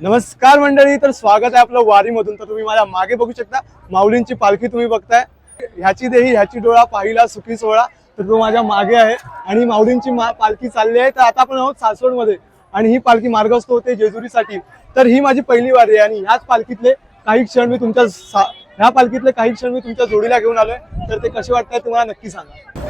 नमस्कार मंडळी तर स्वागत आहे आपलं वारीमधून. तर तुम्ही मला मागे बघू शकता माऊलींची पालखी तुम्ही बघताय. ह्याची देही ह्याची डोळा पाहिला सुखी सोहळा. तर तो माझ्या मागे आहे आणि माऊलींची मा पालखी चालली आहे. तर आता आपण आहोत सासवडमध्ये आणि ही पालखी मार्गस्थ होते जेजुरीसाठी. तर ही माझी पहिली वारी आहे आणि ह्याच पालखीतले काही क्षण मी तुमच्या सा- ह्या पालखीतले काही क्षण मी तुमच्या जोडीला घेऊन आलोय. तर ते कसे वाटतंय तुम्हाला नक्की सांगा.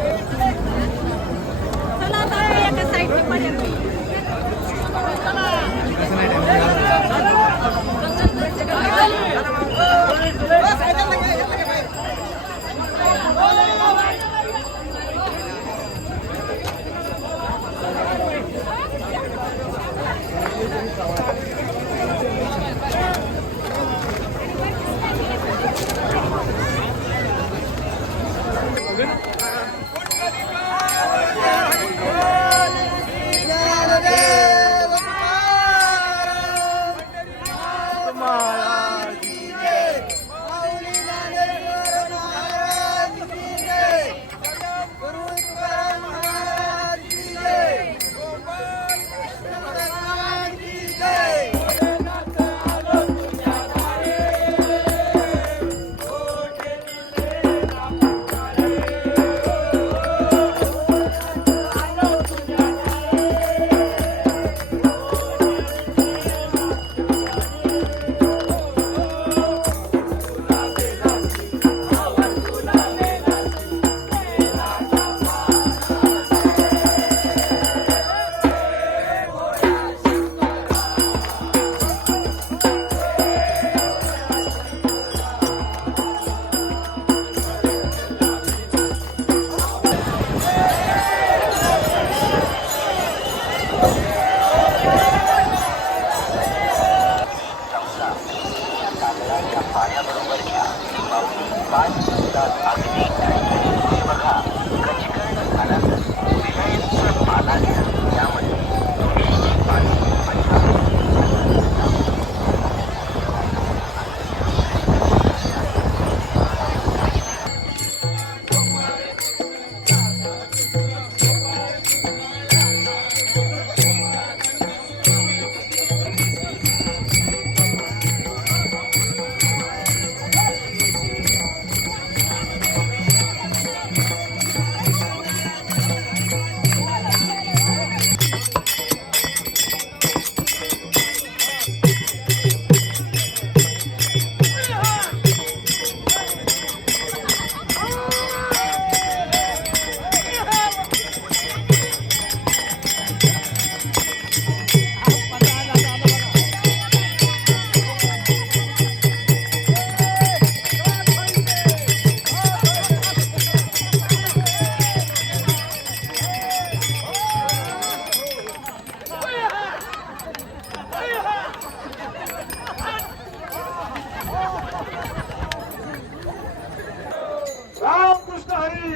कृष्ण हरी!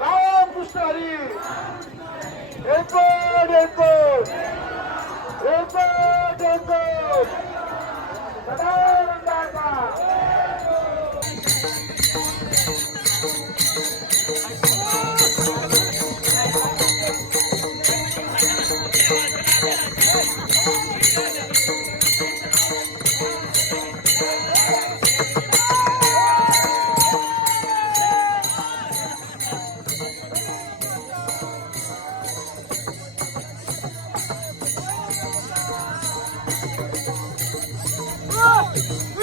राम कृष्ण पर्यंत रामकृष्ण हरी एक Bye.